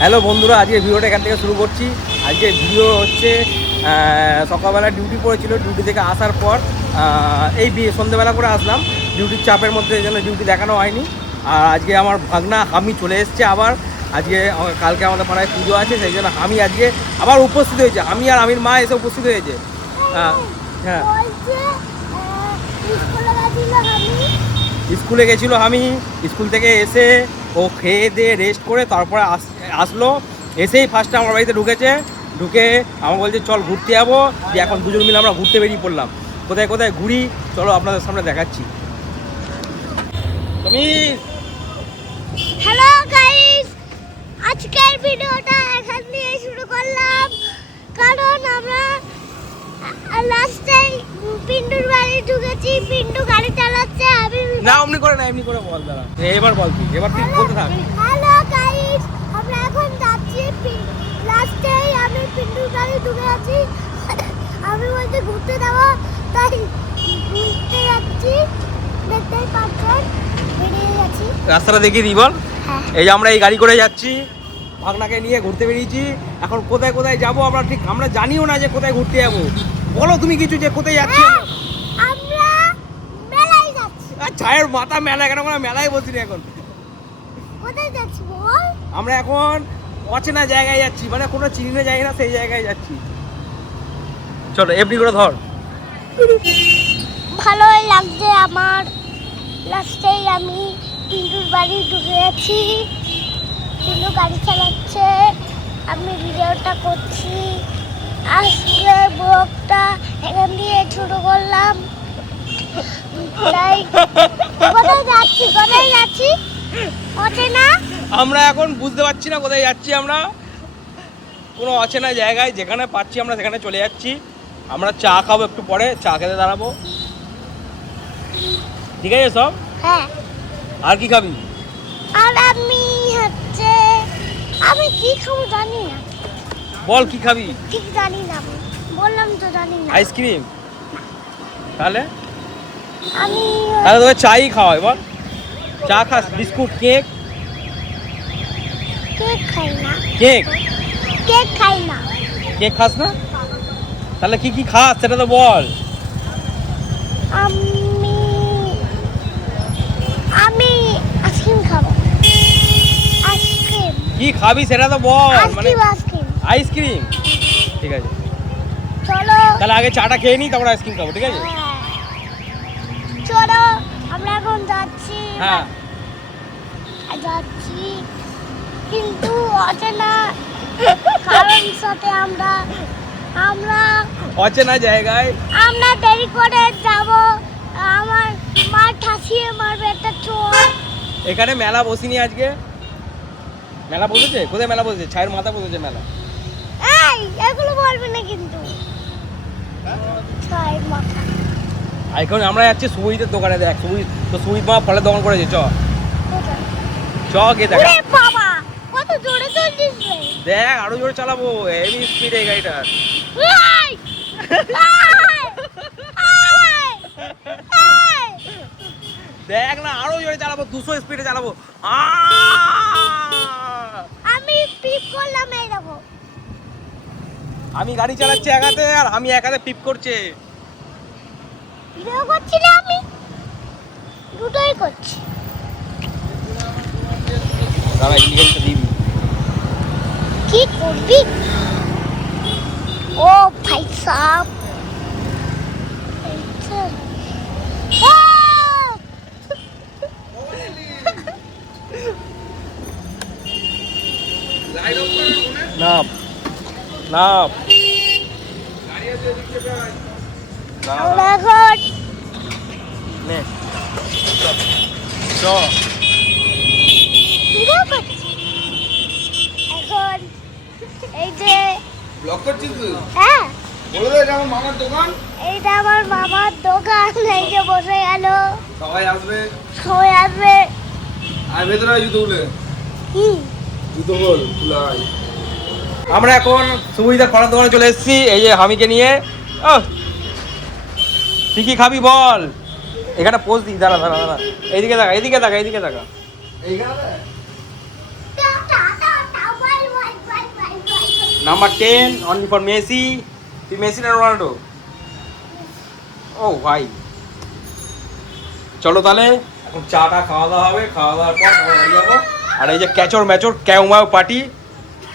Hello বন্ধুরা, আজকে ভিডিওটা এখান থেকে শুরু করছি। আজকে ভিডিও হচ্ছে সকালবেলা ডিউটি পড়েছিল, ডিউটি থেকে আসার পর এই সন্ধ্যেবেলা করে আসলাম। ডিউটির চাপের মধ্যে যেন ডিউটি দেখানো হয়নি। আর আজকে আমার ভাগনা হামি চলে এসছে আবার। আজকে কালকে আমাদের পাড়ায় পুজো আছে, সেই জন্য হামি আজকে আবার উপস্থিত হয়েছে। আমি আর আমির মা এসে উপস্থিত হয়েছে। হ্যাঁ, স্কুলে গেছিলো। আমি স্কুল থেকে এসে ও খেয়ে দিয়ে রেস্ট করে তারপরে আসলো। এসেই ফার্স্টে আমার বাড়িতে ঢুকে আমার বলছে চল ঘুরতে যাবো। যে এখন দুজন মিলে আমরা ঘুরতে বেরিয়ে পড়লাম। কোথায় কোথায় ঘুরি চলো আপনাদের সামনে দেখাচ্ছি। তুমি হ্যালো গাইস, আজকের ভিডিওটা এখান থেকে শুরু করলাম কারণ আমরা লাস্টে পিন্টুর বাড়ি ঢুকেছি। পিন্টু গাড়ি চালাচ্ছে, আমি না এমনি করে বল দাঁড়া। এবার বল তুই, এবার তুই বলতে থাক। হ্যালো গাইস, আমরা এখন যাচ্ছি লাস্টে। আমি পিন্টুর বাড়ি ঢুকে আছি। আমি বলতে ঘুরতে যাবো, তাই ঘুরতে যাচ্ছি। দেখতেই পাচ্ছেন বেরিয়ে যাচ্ছি। রাস্তাটা দেখিয়ে দিই বল। এই যে আমরা এই গাড়ি করে যাচ্ছি, ভাগনাকে নিয়ে ঘুরতে বেরিয়েছি। এখন কোথায় কোথায় যাবো আমরা জানিও না যে কোথায় ঘুরতে যাবো। বলো তুমি কিছু, যে কোথায় যাচ্ছি আমরা মেলায় যাচ্ছি। ছায়ের মাথা মেলা, কেন আমরা মেলায় বসি না এখন। কোথায় যাচ্ছি বল? আমরা এখন অচেনা জায়গায় যাচ্ছি, মানে কোনো চিনে যাই না সেই জায়গায় যাচ্ছি। চলো এমনি করে ধর। ভালোই লাগছে আমার। লাস্টেই আমি পিন্টুর বাড়ি ঢুকে গেছি। পিন্টু গাড়ি চালাচ্ছে, আমি ভিডিওটা করছি। আজকে ব্লগটা এখান দিয়ে শুরু করলাম। তাই কোথায় যাচ্ছি অচেনা। আমরা এখন বুঝতে পারছি না কোথায় যাচ্ছি। আমরা কোনো অচেনা জায়গায়, যেখানে পাচ্ছি আমরা সেখানে চলে যাচ্ছি। আমরা চা খাবো একটু পরে, চা খেতে দাঁড়াবো। ঠিক আছে সব? হ্যাঁ। আর কি খাবি? আর আমি কি খাবো জানি না। বল কি খাবি? ঠিক জানি না, বললাম তো জানি না। আইসক্রিম? তাহলে আমি তোকে চাই খাওয়াই বল। চা খাস? Biscuit, cake? কেক খাই না। কেক খাই না। কেক খাস না? তাহলে কি কি খাস সেটা তো বল। আমি আইসক্রিম খাবো। আইসক্রিম কি খাবি সেটা তো বল। মানে আইসক্রিম। আইসক্রিম? ঠিক আছে, চলো তাহলে আগে চাটা খেয়ে নিই, তারপর আইসক্রিম খাবো। ঠিক আছে, চলো আমরা এখন যাচ্ছি। হ্যাঁ যাচ্ছি কিন্তু অচেনা কারণ সাথে আমরা অচেনা জায়গায় আমরা দেরি করে যাব। আমার মা ঠাসিয়ে মারবে, একটা চোর। এখানে মেলা বসিনি আজকে। মেলা বসেছে? কোথায় মেলা বসেছে? ছায়ের মাথা বসেছে মেলা। এই এগুলো বলবি না কিন্তু। ছাই মাথা। এখন আমরা যাচ্ছি সুইটের দোকানে। দেখ সুইট মা ফলের দোকান করেছে। চ গে দেখ। ওরে বাবা, কত জোরে চলছিস রে। দেখ আরো জোরে চালাবো, হেভি স্পিডে এই গাড়িটা। এই! দেখ না, আরো জোরে চালাবো, 200 স্পিডে চালাবো। আমি পিপ করলাম, এই দেখো। আমি গাড়ি চালাচ্ছি এক হাতে, আর আমি এক হাতে পিপ করছে। ভিডিও করছি না, আমি দুটোই করছি। দাঁড়া, ইন্ডিকেটরটা দিবি। কি করবি? ও ভাই সাহেব, নাম নাম আমরা এখন নে চ। ভিডিও করছি এখন। এই যে ব্লগ করছিস তুই? হ্যাঁ, বলে দে এটা আমার মামার দোকান। এইটা আমার মামার দোকান। এই যে বসে গেল, সবাই আসবে। আর ভেতরে আয়, জুতো খুলে। কি জুতো বল খুলাই। আমরা এখন সুবিধা ফলের দোকানে চলে এসেছি, এই যে হামিকে নিয়ে। তুই কি খাবি বল? এখানে পোজ দিই, দাঁড়া। এইদিকে দেখা। এইখানে নাম্বার 10 অনলি ফর মেসি। তুই মেসি না রোনাল্ডো? ও ভাই, চলো তাহলে এখন চাটা খাওয়া দাওয়া হবে, খাওয়া দাওয়ার পর আমরা বাড়ি যাবো। আর এই যে ক্যাচর ম্যাচর ক্যাউমাও পার্টি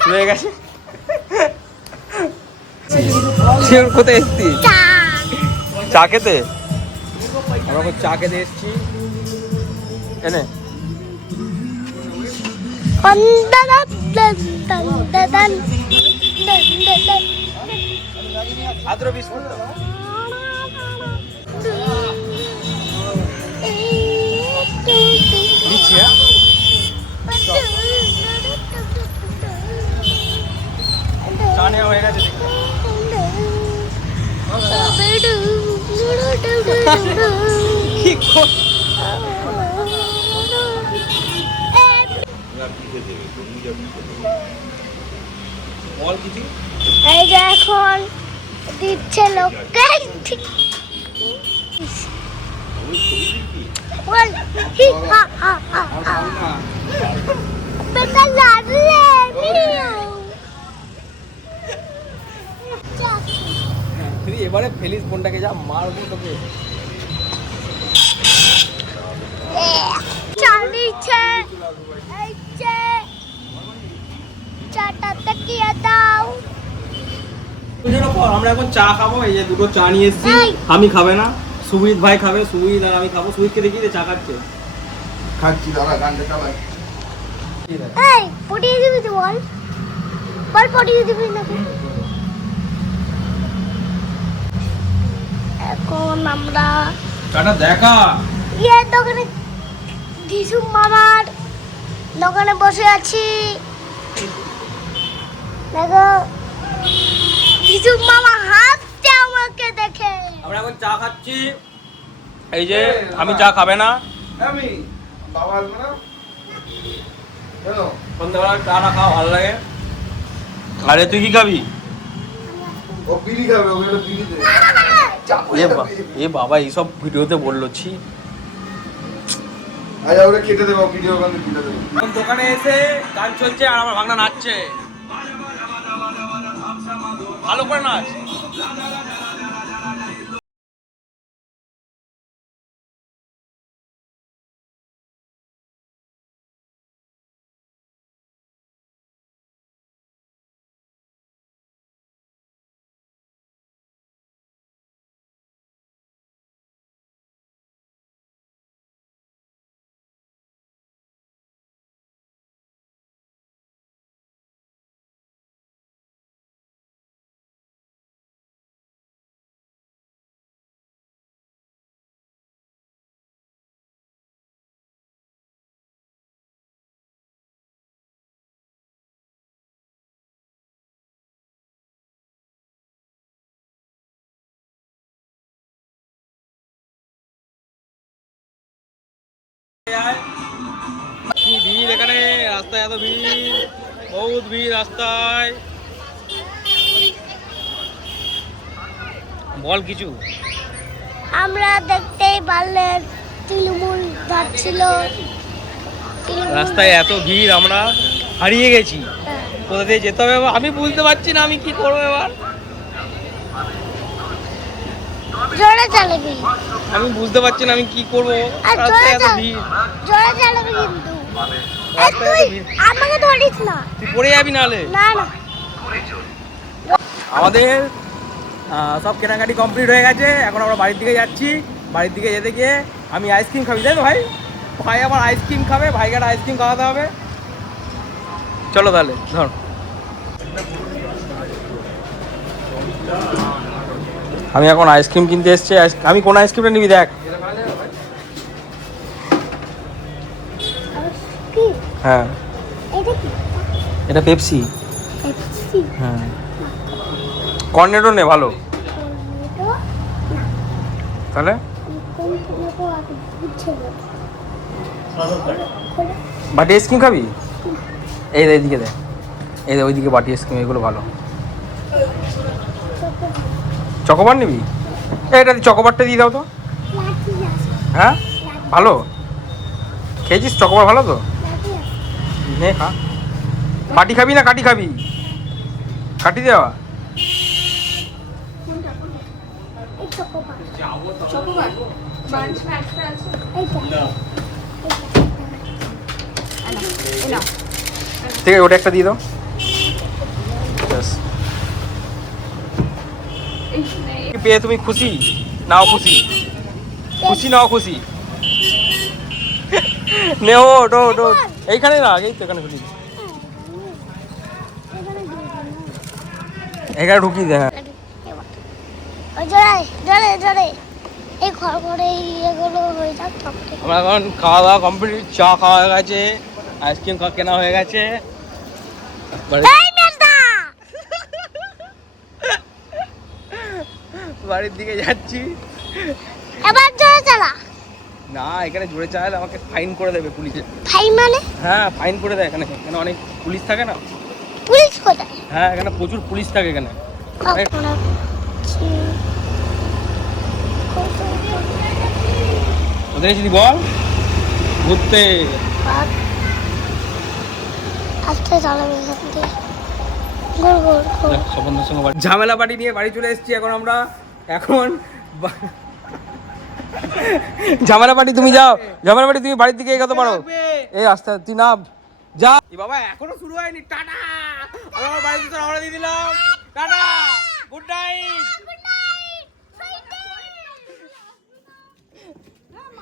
শুরু হয়ে গেছে। কোথায় এসছি? চা খেতে। আমরা এখন চা খেতে এসছি। এনে আদ্র বিস্কুট দিচ্ছি। হ্যাঁ চা নেওয়া হয়ে গেছে। কি বল কিছু। এই যে এখন দিচ্ছে লোককে বল হি হা হা হা হা বেটা লাডলে তুই এবারে ফেলিস ফোনটাকে, যা মারবো তোকে। চালিছে এই যে চাটা তাকিয়ে দাও। আমরা এখন চা খাবো। এই যে দুটো চা নিয়ে এসেছি। আমি খাবে না, সুবিদ ভাই খাবে। সুবিদ আর আমি খাবো। সুবিদকে দেখি চা খাচ্ছে। খাচ্ছি দাদা, গানটা চালাই। এই পটিয়ে দিবি তো বল, বল পটিয়ে দিবি নাকি? এখন আমরা চাটা দেখা দোকানে ধিসুম মামার দোকানে বসে আছি। দেখো ধিসুম মামা হাসছে আমাকে দেখে। আমরা এখন চা খাচ্ছি। এই যে আমি চা খাবে না। আমি বাবা আসবে না কেন? সন্ধ্যাবেলা চাটা খাওয়া ভালো লাগে। আরে তুই কি খাবি? ও বিড়ি খাবে, ওকে একটা বিড়ি দে। এ বাবা এইসব ভিডিওতে বললো ছি। আচ্ছা ওটা কেটে দেবো, ভিডিও ওখান থেকে কেটে দেবো। এখন দোকানে এসে গান চলছে আর আমার ভাগনা নাচছে। ভালো করে নাচ। কি ভিড় এখানে, রাস্তায় এত ভিড়, বহুত ভিড় রাস্তায়। বল কিছু। আমরা দেখতেই পারলেন তৃণমূল যাচ্ছিল। রাস্তায় এত ভিড়, আমরা হারিয়ে গেছি। কোথা দিয়ে যেতে হবে আমি বুঝতে পারছি না। আমি কি করবো এবার? জোরে চালাবি। আমি বুঝতে পারছি না আমি কি করবো। আর রাস্তায় এত ভিড়। জোরে চালাবি কিন্তু। এই রাস্তায় তুই এত ভিড়। আমাকে ধরিস না। তুই পড়ে যাবি নাহলে। না না আমাদের সব কেনাকাটি কমপ্লিট হয়ে গেছে। এখন আমরা বাড়ির দিকে যাচ্ছি। বাড়ির দিকে যেতে গিয়ে আমি আইসক্রিম খাবি, তাই তো ভাই? ভাই আবার আইসক্রিম খাবে, ভাইকে একটা আইসক্রিম খাওয়াতে হবে। চলো তাহলে ধর। আমি এখন আইসক্রিম কিনতে এসেছি। আমি কোন আইসক্রিমটা নিবি দেখ। কি হ্যাঁ এটা কি? এটা পেপসি। পেপসি। হ্যাঁ কর্নেটো নে ভালো। টমেটো না। তাহলে কোন টমেটো আগে বুঝছে না। বাটি আইসক্রিম খাবি? এই এইদিকে দেখ, এই ওইদিকে বাটি আইসক্রিম, এগুলো ভালো। চকোবার নিবি? এটা চকোবারটা দিয়ে দাও তো। লাঠি আছে। হ্যাঁ ভালো খেয়েছিস? চকোবার ভালো তো? লাঠি আছে। নে খা। বাটি খাবি না কাটি খাবি? কাটি দেওয়া এই চকোবার চকোবার বাঞ্চ না একটা আছে এইটা এনা ঠিক আছে ওটা একটা দিয়ে দাও ব্যাস। এই পেয়ে তুমি খুশি নাও খুশি খুশি নাও খুশি নে ওট ওট ওট এইখানে না আগেই তো এখানে খুলি এখানে ঢুকিয়ে দে হ্যাঁ ওই জোরে জোরে জোরে এই ঘরে এগুলো হয়ে যাক তখন আমরা এখন খাওয়া দাওয়া কমপ্লিট চা খাওয়া হয়ে গেছে আইসক্রিম কেনা হয়ে গেছে এই মেজদা বাড়ির দিকে যাচ্ছি এবার জোরে চালা না এখানে জোরে চালালে আমাকে ফাইন করে দেবে পুলিশে ভাই মানে হ্যাঁ ফাইন করে দেয় এখানে এখানে অনেক পুলিশ থাকে না পুলিশ কোথায় হ্যাঁ এখানে প্রচুর পুলিশ থাকে এখানে কখন ওদের যদি বল ঘুরতে আস্তে চালাবে এখান থেকে গোল গোল গোল সব বন্ধুর সঙ্গে ঝামেলা বাড়ি নিয়ে বাড়ি চলে এসেছি এখন আমরা এখন ঝামেলা বাড়ি তুমি যাও ঝামেলা বাড়ি তুমি বাড়ির দিকে এগোতে পারো এই আস্তে তুই না যা বাবা এখনো শুরু হয়নি টাটা আমরা আমার বাড়িতে রওনা দিয়ে দিলাম টাটা গুড নাইট